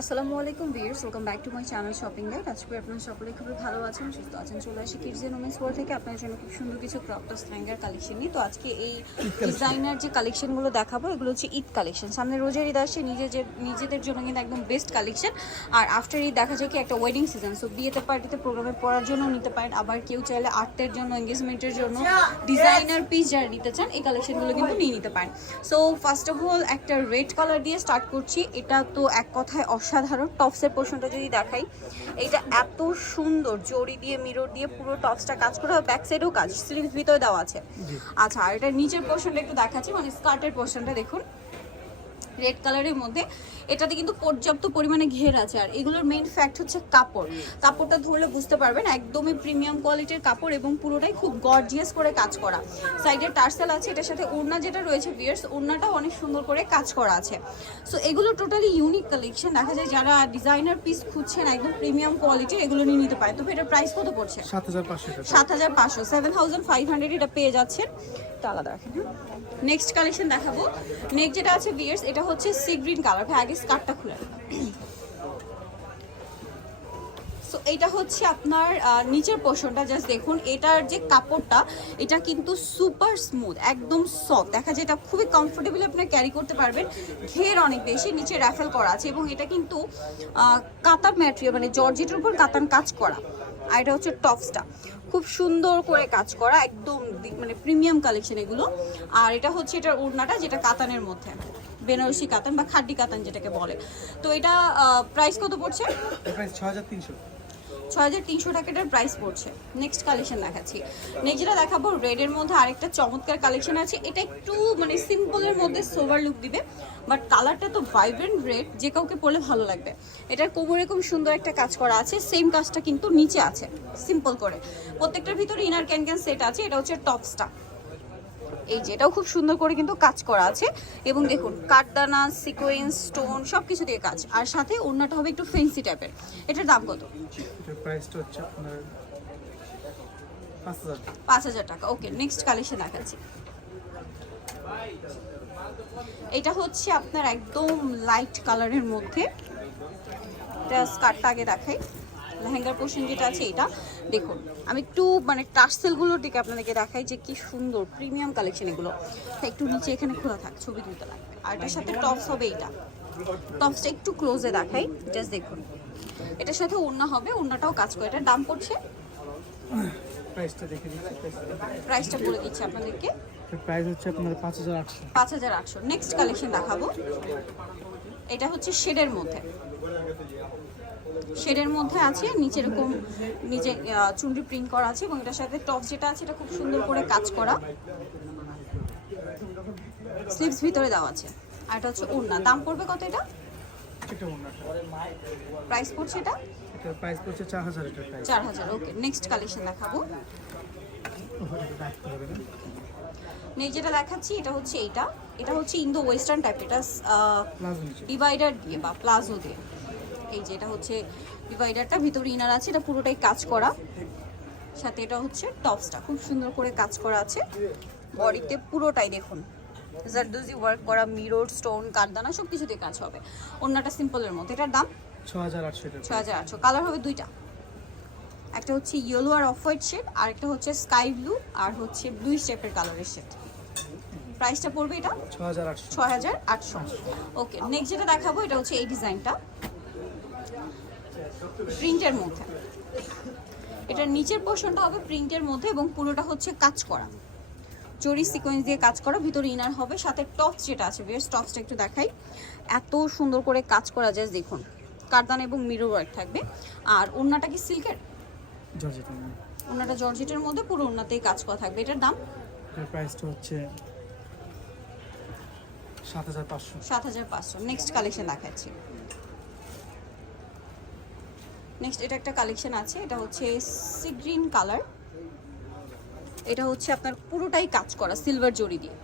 আসসালামু আলাইকুম viewers welcome back to my channel shopping guide আজকে আপনারা সকলে খুবই ভালো আছেন সুস্থ আছেন চলে আসি কিডস এন্ড ওমেন্স ওয়ার্ল্ড থেকে। আপনার জন্য খুব সুন্দর কিছু ক্রপটস লেহেঙ্গার কালেকশন নিয়ে। তো আজকে এই ডিজাইনার যে কালেকশনগুলো দেখাবো এগুলো হচ্ছে ঈদ কালেকশন সামনে রোজার ঈদ আসছে নিজে যে নিজেদের জন্য কিন্তু একদম বেস্ট কালেকশন আর আফটার ঈদ দেখা যায় কি একটা ওয়েডিং সিজন সো বিয়েতে পার্টিতে প্রোগ্রামে পড়ার জন্য নিতে পারেন। আবার কেউ চাইলে আর্টের জন্য এঙ্গেজমেন্টের জন্য ডিজাইনার পিস যারা নিতে চান এই কালেকশনগুলো কিন্তু নিয়ে নিতে পারেন। সো ফার্স্ট অফ অল একটা রেড কালার দিয়ে স্টার্ট করছি। এটা তো এক কথায় অসাধারণ টপসের পোর্শনটা যদি দেখাই এইটা এত সুন্দর জড়ি দিয়ে মিরর দিয়ে পুরো টপসটা কাজ করে ব্যাক সাইডেও কাজ স্লিভস ভিতরে দেওয়া আছে। আচ্ছা আর এটা নিচের পোর্শনটা একটু দেখাচ্ছি মানে স্কার্টের পোর্শনটা দেখুন। রেড কালারের মধ্যে এটাতে কিন্তু পর্যাপ্ত পরিমাণে ঘের আছে। আর এগুলোর মেইন ফ্যাক্ট হচ্ছে কাপড়। কাপড়টা ধরলে বুঝতে পারবেন একদমই প্রিমিয়াম কোয়ালিটির কাপড় এবং পুরোটাই খুব গর্জিয়াস করে কাজ করা। সাইডে টার্সেল আছে এটার সাথে ওড়না যেটা রয়েছে বিয়ার্স ওড়নাটাও অনেক সুন্দর করে কাজ করা আছে। সো এগুলো টোটালি ইউনিক কালেকশন দেখা যায় যারা ডিজাইনার পিস খুঁজছেন একদম প্রিমিয়াম কোয়ালিটি এগুলো নিয়ে নিতে পারেন। তবে এটার প্রাইস কত পড়ছে? সাত হাজার পাঁচশো সাত হাজার পাঁচশো সেভেন থাউজেন্ড ফাইভ হান্ড্রেড এটা পেয়ে যাচ্ছেন। এটা আলাদা রাখেন হ্যাঁ। নেক্সট কালেকশন দেখাবো। নেক্সট যেটা আছে বিয়ার্স এটা হচ্ছে সি গ্রিন কালার। ভাই, আগে স্কার্টটা খুলে। সো এটা হচ্ছে আপনার নিচের পোর্শনটা জাস্ট দেখুন, এটার যে কাপড়টা, এটা কিন্তু সুপার স্মুথ একদম সফট দেখা যায় এটা খুবই কমফোর্টেবল আপনার ক্যারি করতে পারবেন। ঘের অনেক বেশি, নিচে র্যাফেল করা আছে এবং এটা কিন্তু কাতান ম্যাটেরিয়াল মানে জর্জেটের উপর কাতান কাজ করা। আর এটা হচ্ছে টপসটা খুব সুন্দর করে কাজ করা, একদম মানে প্রিমিয়াম কালেকশন এগুলো। আর এটা হচ্ছে এটার ওড়নাটা, যেটা কাতানের মধ্যে। বেনারসি কাতান বা খাড্ডি কাতান যেটাকে বলে। তো এটা প্রাইস কত পড়ছে? প্রাইস ছ হাজার তিনশো। ছয় হাজার তিনশো টাকাটার প্রাইস পড়ছে। নেক্সট কালেকশন দেখাচ্ছি। নেক্সট যেটা দেখাবো রেডের মধ্যে আরেকটা চমৎকার কালেকশন আছে। এটা একটু মানে সিম্পলের মধ্যে সোভার লুক দিবে বাট কালারটা তো ভাইব্রেন্ট রেড যে কাউকে পরলে ভালো লাগবে। এটার কোমরে এরকম সুন্দর একটা কাজ করা আছে। সেম কাজটা কিন্তু নিচে আছে সিম্পল করে। প্রত্যেকটার ভিতরে ইনার ক্যান ক্যান সেট আছে। এটা হচ্ছে টপসটা এই যে এটাও খুব সুন্দর করে কিন্তু কাজ করা আছে। এবং দেখুন কাঠদানা সিকোয়েন্স স্টোন সব কিছু দিয়ে কাজ। আর সাথে ওড়নাটা হবে একটু ফেন্সি টাইপের এটার দাম কত? প্রাইসটা হচ্ছে আপনার পাঁচ হাজার টাকা। ওকে নেক্সট কালেকশন দেখাচ্ছি। এটা হচ্ছে আপনার একদম লাইট কালারের মধ্যে। এটা স্কার্টটা আগে দেখাই। লেহেঙ্গার পোর্শন যেটা আছে এটা দেখুন আমি একটু মানে টার্সেলগুলোর দিকে আপনাদেরকে দেখাই যে কি সুন্দর প্রিমিয়াম কালেকশন এগুলো। একটু নিচে এখানে খোলা থাক ছবি তুলতে লাগবে। আর এটার সাথে টপস হবে এইটা। টপসটা একটু ক্লোজে দেখাই জাস্ট দেখুন। এটার সাথে ওড়না হবে ওড়নাটাও কাজ করে। এটার দাম পড়ছে? প্রাইসটা বলে দিচ্ছি আপনাদেরকে। প্রাইস হচ্ছে আপনার পাঁচ হাজার আটশো। পাঁচ হাজার আটশো। নেক্সট কালেকশন দেখাবো। এটা হচ্ছে শেডের মধ্যে। শেডের মধ্যে আছে নিচে এরকম আহ, চুনরি প্রিন্ট করা আছে এবং এটার সাথে টপ যেটা আছে এটা খুব সুন্দর করে কাজ করা। স্লিভস ভিতরে দেওয়া আছে। আর এটা হচ্ছে ওড়না। দাম পড়বে কত এটা? এটা প্রাইস পড়ছে এটা? প্রাইস পড়ছে চার হাজার এটার প্রাইস। চার হাজার ওকে। নেক্সট কালেকশন দেখাবো। যেটা দেখাচ্ছি এটা হচ্ছে এইটা। এটা হচ্ছে ইন্দো ওয়েস্টার্ন টাইপ এটা ডিভাইডার দিয়ে বা প্লাজো দিয়ে। এই যে এটা হচ্ছে ডিভাইডারটা ভিতরে ইনার আছে এটা পুরোটাই কাজ করা। সাথে এটা হচ্ছে টপসটা খুব সুন্দর করে কাজ করা আছে। বডিতে পুরোটাই দেখুন। জারদোজি ওয়ার্ক করা মিরর স্টোন কারদানা সব কিছু দিয়ে কাজ হবে। অন্যটা সিম্পলের মতো। এটার দাম? ছ হাজার আটশো ছ হাজার আটশো। কালার হবে দুইটা। একটা হচ্ছে ইয়েলো আর অফ হোয়াইট শেড আর একটা হচ্ছে স্কাই ব্লু আর হচ্ছে ব্লু স্টেপের কালারের শেড প্রাইসটা পড়বে এটা? ছ হাজার আটশো। ওকে নেক্সট যেটা দেখাবো এটা হচ্ছে এই ডিজাইনটা প্রিন্টের মধ্যে। এটার নিচের পোর্শনটা হবে প্রিন্টের মধ্যে এবং পুরোটা হচ্ছে কাজ করা। জরি সিকোয়েন্স দিয়ে কাজ করা ভিতরে ইনার হবে সাথে টপস যেটা আছে বেশ টপসটা একটু দেখাই। এত সুন্দর করে কাজ করা যায় দেখুন। কারদান এবং মিরর ওয়ার্ক থাকবে। আর ওড়নাটা কি সিল্কের ওড়নাটা জর্জেটের মধ্যে পুরো ওড়নাতেই কাজ করা থাকবে। এটার দাম? প্রাইসটা হচ্ছে সাত হাজার পাঁচশো। সাত হাজার পাঁচশো। নেক্সট কালেকশন দেখাচ্ছি। নেক্সট এটা একটা কালেকশন আছে এটা হচ্ছে সি গ্রিন কালার এটা হচ্ছে আপনার পুরোটাই কাজ করা সিলভার জরি দিয়ে।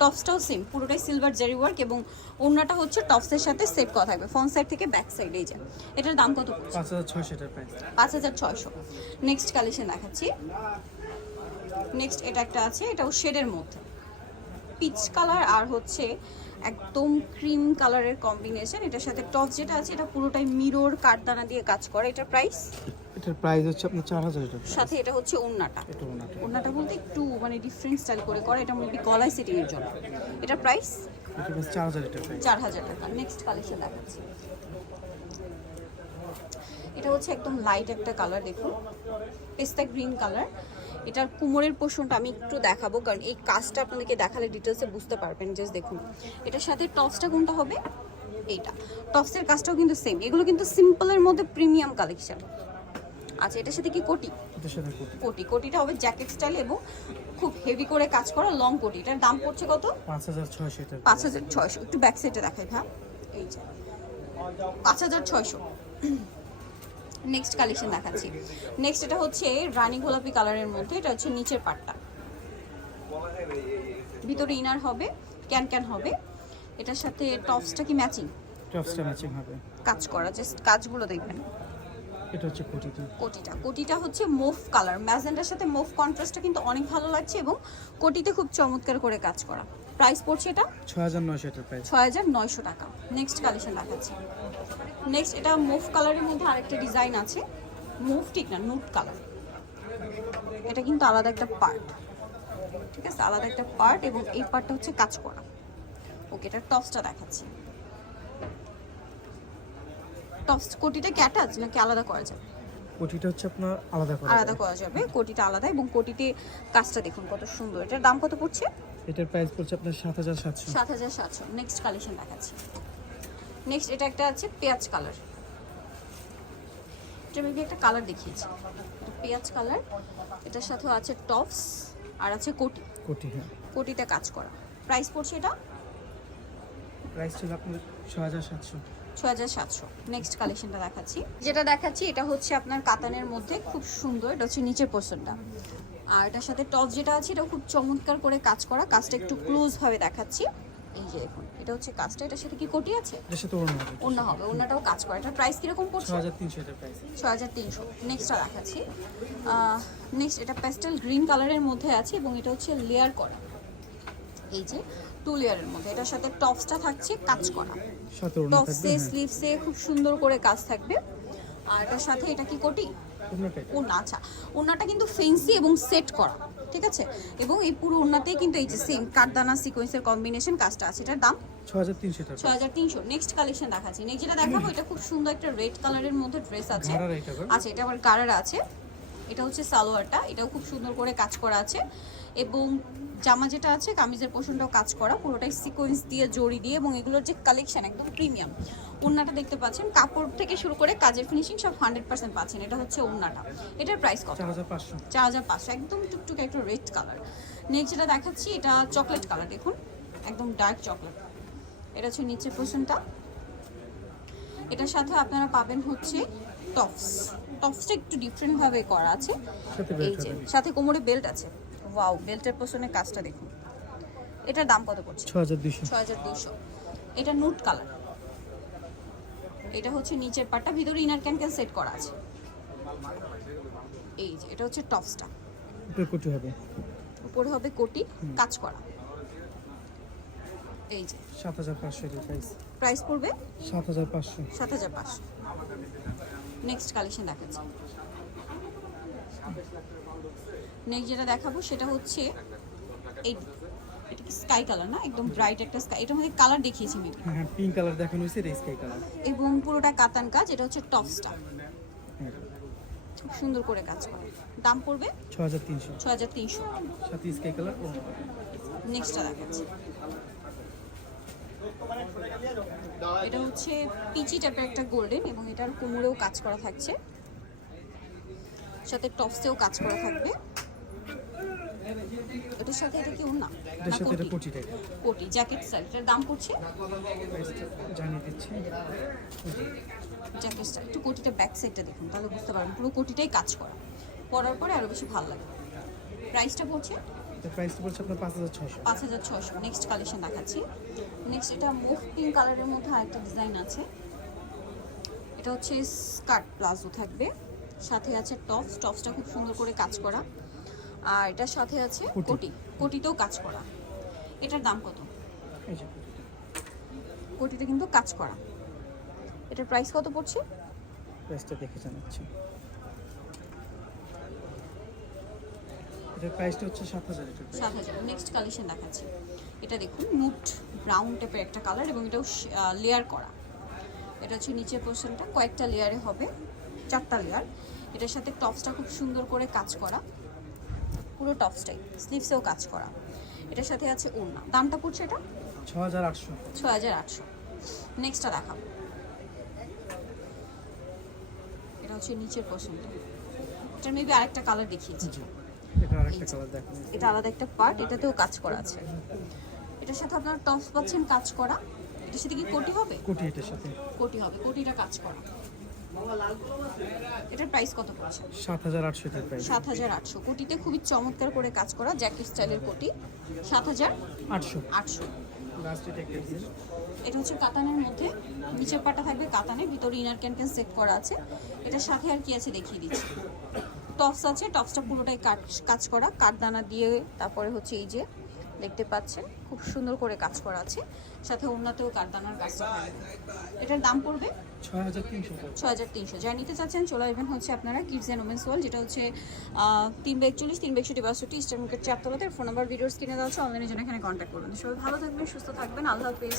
টপসটাও সেম পুরোটাই সিলভার জারি ওয়ার্ক এবং ওড়নাটা হচ্ছে টপসের সাথে সেট করা থাকবে ফ্রন্ট সাইড থেকে ব্যাক সাইডেই যায় এটার দাম কত পড়ছে? পাঁচ হাজার ছয়শো পাঁচ হাজার ছয়শো। নেক্সট কালেকশন দেখাচ্ছি। নেক্সট এটা একটা আছে এটাও শেডের মধ্যে। পিচ কালার আর হচ্ছে একদম ক্রিম কালারের কম্বিনেশন এটার সাথে টপ যেটা আছে এটা পুরোটাই মিরর কাঠদানা দিয়ে কাজ করে। এটার প্রাইস এটার প্রাইস হচ্ছে আপনার চার হাজার টাকা। সাথে এটা হচ্ছে ওন্নাটা এটা ওনাটা ওন্নাটা বলতে একটু মানে ডিফারেন্ট স্টাইল করে করে এটা মেবি গলায় সেটিং এর জন্য। এটার প্রাইস এটা প্রাইস চার হাজার টাকা। প্রাইস চার হাজার টাকা। নেক্সট কালেকশন দেখাচ্ছি। এটা হচ্ছে একদম লাইট একটা কালার দেখুন। পেস্তা গ্রিন কালার এটার কুমোরের পোর্শনটা আমি একটু দেখাবো কারণ এই কাজটা আপনাদেরকে দেখালে ডিটেলসে বুঝতে পারবেন জাস্ট দেখুন। এটার সাথে টপসটা কোনটা হবে? এইটা। টপসের কাজটাও কিন্তু সেম এগুলো কিন্তু সিম্পলের মধ্যে প্রিমিয়াম কালেকশন আচ্ছা এটার সাথে কি কোটি? সাথে কোটি। কোটি। কোটিটা হবে জ্যাকেট স্টাইল এবং খুব হেভি করে কাজ করা লং কোটি। এটার দাম পড়ছে কত? পাঁচ হাজার ছয়শো পাঁচ হাজার ছয়শো। একটু ব্যাক সাইডে দেখাই ভ্যা এই যে। পাঁচ হাজার ছয়শো। নেক্সট কালেকশন দেখাচ্ছি। নেক্সট এটা হচ্ছে রানী গোলাপি কালারের মধ্যে এটা হচ্ছে নিচের পাটটা। ভিতরে ইনার হবে ক্যান ক্যান হবে। এটার সাথে টপসটা কি ম্যাচিং? টপসটা ম্যাচিং হবে। কাজ করা জাস্ট কাজগুলো দেখবেন। এটা হচ্ছে কোটিতে কোটিটা। কোটিটা হচ্ছে মুভ কালার। ম্যাজেন্টার সাথে মুভ কন্ট্রাস্টটা কিন্তু অনেক ভালো লাগছে এবং কোটিতে খুব চমৎকার করে কাজ করা। প্রাইস পড়ছে এটা? ছয় হাজার নয়শো প্রাইস ছয় হাজার নয়শো টাকা। নেক্সট কালেকশন দেখাচ্ছি। নেক্সট এটা মুভ কালারের মধ্যে আরেকটা ডিজাইন আছে। মুভ ঠিক না নুট কালার এটা কিন্তু আলাদা একটা পার্ট ঠিক আছে? আলাদা একটা পার্ট এবং এই পার্টটা হচ্ছে কাজ করা। ওকে এটা টপসটা দেখাচ্ছি। টপস কোটিটা কি অ্যাটাচ নাকি আলাদা করা যাবে? কোটিটা হচ্ছে আপনার আলাদা করা আলাদা করা যাবে কোটিটা আলাদা এবং কোটিতে কাজটা দেখুন কত সুন্দর। এটার দাম কত পড়ছে? এটার প্রাইস পড়ছে আপনার সাত হাজার সাতশো। সাত হাজার সাতশো। নেক্সট কালেকশন দেখাচ্ছি। নেক্সট এটা একটা আছে পেঁয়াজ কালার এটা মেবি একটা কালার দেখিয়েছি। পেঁয়াজ কালার এটার সাথেও আছে টপস আর আছে কোটি। কোটি হ্যাঁ। কোটিতে কাজ করা। প্রাইস পড়ছে এটা? প্রাইস ছিল আপনার ছয় হাজার সাতশো। ছ হাজার সাতশো। নেক্সট কালেকশনটা দেখাচ্ছি। যেটা দেখাচ্ছি এটা হচ্ছে আপনার কাতানের মধ্যে খুব সুন্দর এটা হচ্ছে নিচের পোর্শনটা আর এটার সাথে টপ যেটা আছে এটা খুব চমৎকার করে কাজ করা। কাজটা একটু ক্লোজ ভাবে দেখাচ্ছি। এই যে দেখুন এটা হচ্ছে কাজটা এটার সাথে কি কোটি আছে? এটার সাথে অন্য হবে অন্য হবে অন্যটাও কাজ করে। এটার প্রাইস কীরকম পড়ছে? ছয় হাজার প্রাইস ছ হাজার তিনশো। নেক্সটটা দেখাচ্ছি। নেক্সট এটা প্যাস্টেল গ্রিন কালারের মধ্যে আছে এবং এটা হচ্ছে লেয়ার করা। এই যে টু লেয়ারের মধ্যে। এটার সাথে টপসটা থাকছে কাজ করা। সাথে অন্য থাকবে টপসে হ্যাঁ। স্লিভসে খুব সুন্দর করে কাজ থাকবে। আর এটার সাথে এটা কি কোটি? ওনা আচ্ছা। ওনাটা কিন্তু ফেন্সি এবং সেট করা ঠিক আছে? এবং এই পুরো ওনাতেই কিন্তু এই যে সেম কাঠদানা সিকোয়েন্সের কম্বিনেশন কাজটা আছে। এটার দাম? নেক্সট কালেকশন দেখাচ্ছি। নেক্সট যেটা দেখাবো এটা খুব সুন্দর একটা রেড কালারের মধ্যে ড্রেস আছে। আচ্ছা এটা আবার কালার আছে। এটা হচ্ছে সালোয়ারটা। এটাও খুব সুন্দর করে কাজ করা আছে। এবং জামা যেটা আছে কামিজের পোষণটাও কাজ করা পুরোটাই সিকোয়েন্স দিয়ে জড়ি দিয়ে এবং এগুলোর যে কালেকশন একদম প্রিমিয়াম ওড়নাটা দেখতে পাচ্ছেন কাপড় থেকে শুরু করে কাজের ফিনিশিং সব হান্ড্রেড পার্সেন্ট পাচ্ছেন এটা হচ্ছে ওড়নাটা। এটার প্রাইস কত? চার হাজার পাঁচশো। একদম টুকটুক একটা রেড কালার নেক্সট যেটা দেখাচ্ছি এটা চকলেট কালার দেখুন। একদম ডার্ক চকলেট এটা হচ্ছে নিচের পোর্শনটা এটার সাথে আপনারা পাবেন হচ্ছে টপস টপসটা একটু ডিফারেন্টভাবে করা আছে। এই যে সাথে কোমরে বেল্ট আছে। ওয়াও বেল্টের পোর্শনের কাজটা দেখুন। এটার দাম কত পড়ছে? ছয় হাজার দুশো ছয় হাজার দুশো এটা নুট কালার। এটা হচ্ছে নিচের পাটটা ভিতরে ইনার ক্যান ক্যান সেট করা আছে। এই যে এটা হচ্ছে টপসটা। এটা কোটি হবে। উপরে হবে কোটি কাজ করা। এই যে। সাত হাজার পাঁচশো এটার প্রাইস প্রাইস পড়বে? সাত হাজার পাঁচশো। সাত হাজার পাঁচশো। নেক্সট কালেকশন দেখাচ্ছি। নেক্সট যেটা দেখাবো সেটা হচ্ছে এই এটা কি স্কাই কালার না? একদম ব্রাইট একটা স্কাই এটার মধ্যে কালার দেখিয়েছি মেবি হ্যাঁ পিঙ্ক কালার দেখানো হয়েছে এটা স্কাই কালার এবং পুরোটা কাতান কাজ এটা হচ্ছে টপসটা হ্যাঁ। খুব সুন্দর করে কাজ করে। দাম পড়বে? ছ হাজার তিনশো। ছ হাজার তিনশো। সাথে স্কাই কালার নেক্সটটা দেখাচ্ছি। এটা হচ্ছে পিচি টাইপের একটা গোল্ডেন এবং এটার কোমরেও কাজ করা থাকছে। সাথে টপসেও কাজ করা থাকবে। এটার সাথে এটা কি না। এটার সাথে এটা কোটি টাকা কোটি জ্যাকেট স্টাইল এটার দাম পড়ছে? জানিয়ে দিচ্ছি। জ্যাকেট স্টাইল একটু কোটিটা ব্যাক সাইডটা দেখুন তাহলে বুঝতে পারবেন। পুরো কোটিটাই কাজ করা। পরার পরে আরও বেশি ভালো লাগে। প্রাইসটা পড়ছে? এটা প্রাইসটা পড়ছে আপনার পাঁচ হাজার ছশো পাঁচ হাজার ছশো নেক্সট কালেকশন দেখাচ্ছি। নেক্সট এটা মুভ পিঙ্ক কালারের মধ্যে আরেকটা ডিজাইন আছে। এটা হচ্ছে স্কার্ট প্লাজো থাকবে। সাথে আছে টপস টপসটা খুব সুন্দর করে কাজ করা। আর এটার সাথে আছে কোটি। কোটি। কোটিতেও কাজ করা। এটার দাম কত। কোটিতে কিন্তু কাজ করা। এটার প্রাইস কত পড়ছে? প্রাইসটা দেখে জানাচ্ছি। এটার প্রাইসটা হচ্ছে এটার নেক্সট কালেকশন দেখাচ্ছি। এটা দেখুন নুট ব্রাউন টাইপের একটা কালার এবং এটাও লেয়ার করা। এটা হচ্ছে নিচের পোর্শনটা কয়েকটা লেয়ারে হবে চারটা লেয়ার এটার সাথে টপসটা খুব সুন্দর করে কাজ করা। পুরো টপসটাই স্লিভসেও কাজ করা। এটার সাথে আছে ওড়না। দামটা পড়ছে এটা? ছ হাজার আটশো। ছ হাজার আটশো নেক্সটটা দেখাবো। এটা হচ্ছে নিচের পোর্শনটা এটার মেবি আরেকটা কালার দেখিয়েছি। এটা এটা আলাদা একটা পার্ট এটাতেও কাজ করা আছে। এটার সাথে আপনারা টপস পাচ্ছেন কাজ করা। এটার সাথে কি কোটি হবে? কোটি এটার সাথে। কোটি হবে কোটিটা কাজ করা। এটার প্রাইস কত পড়ছে? সাত হাজার আটশো প্রাইস সাত হাজার আটশো। কোটিতে খুবই চমৎকার করে কাজ করা জ্যাকেট স্টাইলের কোটি। সাত হাজার লাস্ট এটা এটা হচ্ছে কাতানের মধ্যে। নিচের পাটা থাকবে কাতানে ভিতরে ইনার ক্যান ক্যান সেট করা আছে। এটার সাথে আর কি আছে দেখিয়ে দিচ্ছি। টপস আছে টপসটা পুরোটাই কাজ করা। কাঠদানা দিয়ে তারপরে হচ্ছে এই যে দেখতে পাচ্ছেন খুব সুন্দর করে কাজ করা আছে। সাথে অন্যতেও কারদানার কাজ এটার দাম পড়বে? ছয় হাজার তিনশো। যা নিতে চাচ্ছেন চলে আসবেন হচ্ছে আপনারা কিডস অ্যান্ড ওমেন্স ওয়াল যেটা হচ্ছে তিন বা একচল্লিশ তিন বা একষট্টি বাষট্টি স্টার মার্কেট চারতলাতে ফোন নাম্বার ভিডিওস কিনে দেওয়া আছে অনলাইনের জন্য এখানে কন্ট্যাক্ট করুন সবাই ভালো থাকবেন সুস্থ থাকবেন। আল্লাহ হাফিজ।